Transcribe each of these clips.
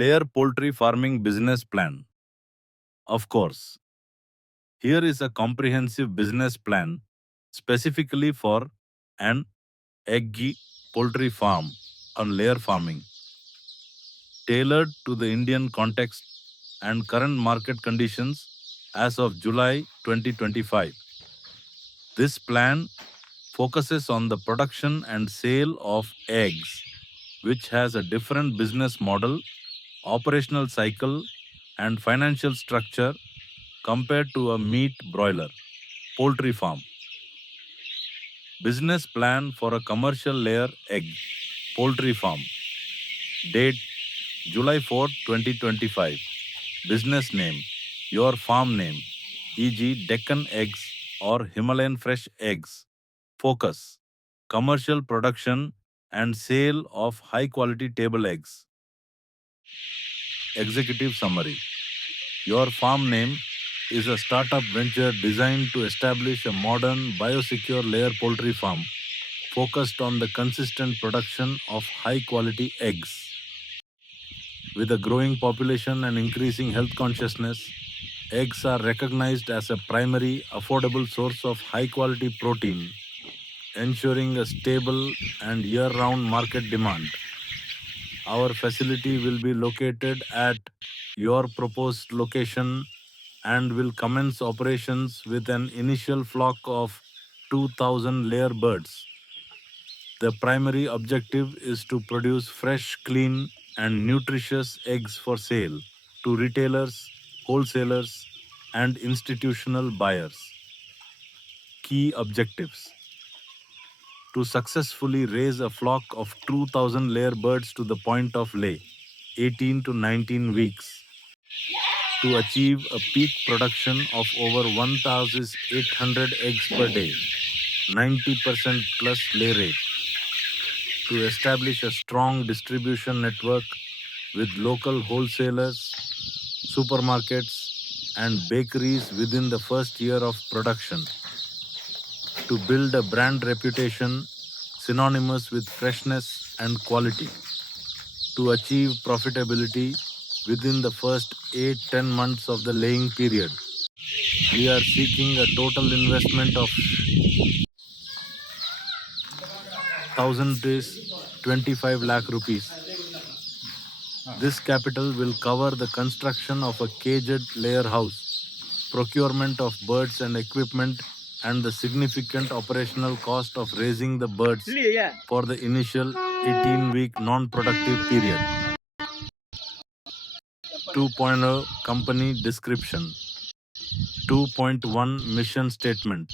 layer poultry farming business plan. Of course, here is a comprehensive business plan specifically for an eggy poultry farm on layer farming, tailored to the Indian context and current market conditions as of July 2025. This plan focuses on the production and sale of eggs, which has a different business model, operational cycle, and financial structure compared to a meat broiler poultry farm. Business plan for a commercial layer egg poultry farm. Date July 4, 2025. Business name, your farm name, e.g. Deccan Eggs or Himalayan Fresh Eggs. Focus, commercial production and sale of high quality table eggs. Executive summary. Your farm name is a startup venture designed to establish a modern biosecure layer poultry farm focused on the consistent production of high quality eggs. With a growing population and increasing health consciousness, eggs are recognized as a primary, affordable source of high quality protein, ensuring a stable and year round market demand. Our facility will be located at your proposed location and will commence operations with an initial flock of 2,000 layer birds. The primary objective is to produce fresh, clean, and nutritious eggs for sale to retailers, wholesalers, and institutional buyers. Key objectives: to successfully raise a flock of 2,000 layer birds to the point of lay, 18 to 19 weeks, to achieve a peak production of over 1,800 eggs per day, 90% plus lay rate, to establish a strong distribution network with local wholesalers, supermarkets, and bakeries within the first year of production, to build a brand reputation synonymous with freshness and quality, to achieve profitability within the first 8-10 months of the laying period. We are seeking a total investment of 1000 is 25 lakh rupees. This capital will cover the construction of a caged layer house, procurement of birds and equipment, and the significant operational cost of raising the birds for the initial 18-week non-productive period. 2.0 Company Description. 2.1 Mission Statement.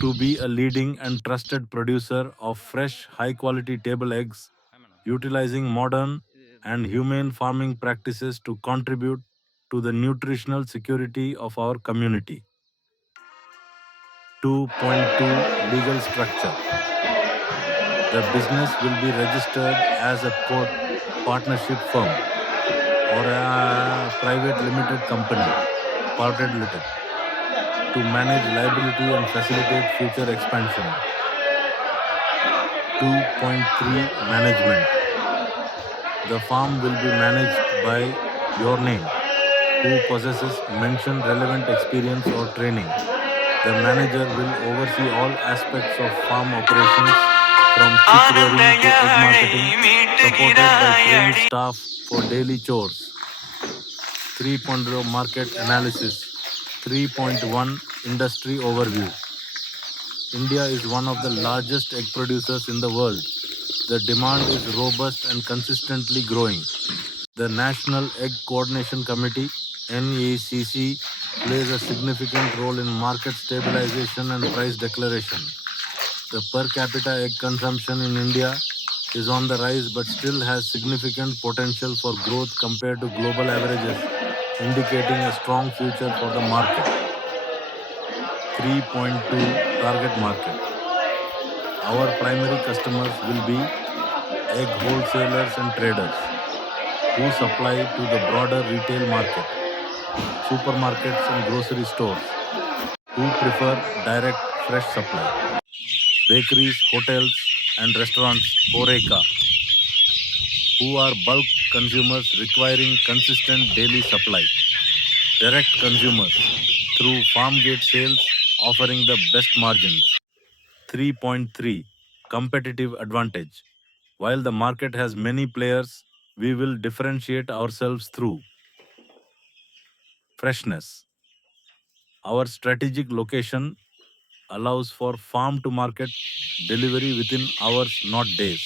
To be a leading and trusted producer of fresh, high-quality table eggs, utilizing modern and humane farming practices to contribute to the nutritional security of our community. 2.2 Legal Structure. The business will be registered as a partnership firm or a private limited company, partnered limited, to manage liability and facilitate future expansion. 2.3 Management. The farm will be managed by your name, who possesses mentioned relevant experience or training. The manager will oversee all aspects of farm operations from chick rearing to egg marketing, supported by trained staff for daily chores. 3.0 Market Analysis. 3.1 Industry Overview. India is one of the largest egg producers in the world. The demand is robust and consistently growing. The National Egg Coordination Committee (NECC) plays a significant role in market stabilization and price declaration. The per capita egg consumption in India is on the rise but still has significant potential for growth compared to global averages, indicating a strong future for the market. 3.2 Target Market. Our primary customers will be egg wholesalers and traders who supply to the broader retail market, supermarkets and grocery stores who prefer direct fresh supply, bakeries, hotels and restaurants, HoReCa, who are bulk consumers requiring consistent daily supply. Direct consumers through farm gate sales offering the best margins. 3.3 Competitive advantage. While the market has many players, we will differentiate ourselves through freshness. Our strategic location allows for farm to market delivery within hours, not days.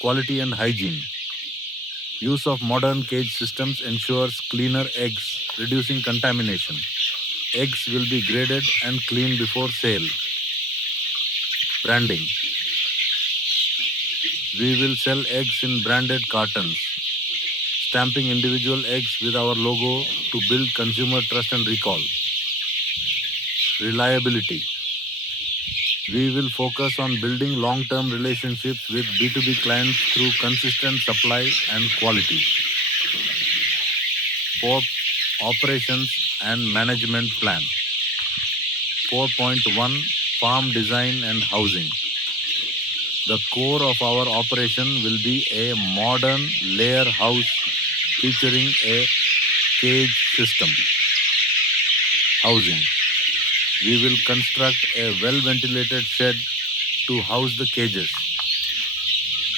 Quality and hygiene. Use of modern cage systems ensures cleaner eggs, reducing contamination. Eggs will be graded and cleaned before sale. Branding. We will sell eggs in branded cartons, stamping individual eggs with our logo to build consumer trust and recall. Reliability. We will focus on building long-term relationships with B2B clients through consistent supply and quality. Fourth, operations and management plan. 4.1 Farm design and housing. The core of our operation will be a modern layer house featuring a cage system. Housing. We will construct a well-ventilated shed to house the cages.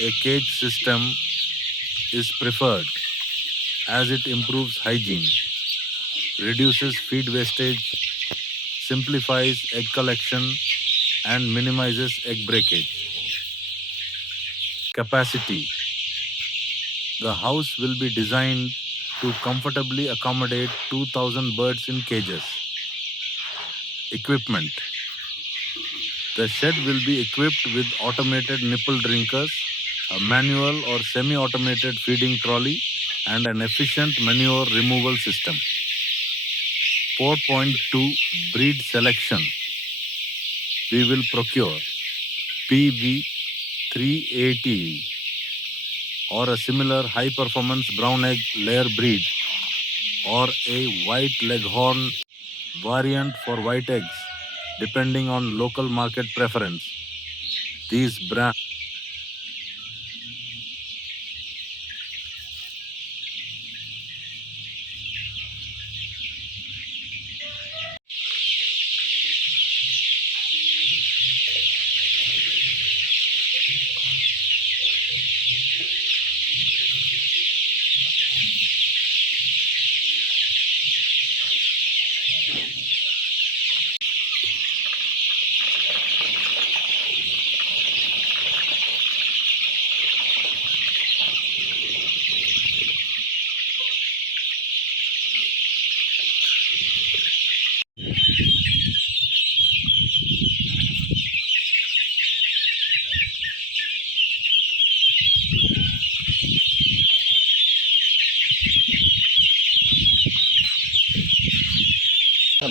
A cage system is preferred as it improves hygiene, reduces feed wastage, simplifies egg collection, and minimizes egg breakage. Capacity. The house will be designed to comfortably accommodate 2,000 birds in cages. Equipment. The shed will be equipped with automated nipple drinkers, a manual or semi-automated feeding trolley, and an efficient manure removal system. 4.2 Breed selection. We will procure PV 380 or a similar high-performance brown egg layer breed or a white leghorn variant for white eggs, depending on local market preference. These brands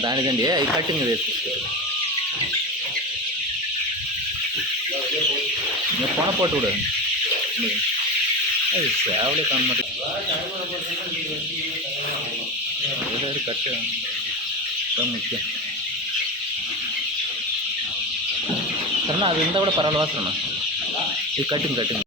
దానికండి అవి cutting వేసుకోవాలి పొన పోటు కూడా అది సేవలు కమ్మటి కట్టే ముఖ్యం సరేనా అది ఇంత కూడా పర్వాలేదు వాసన ఈ కటింగ్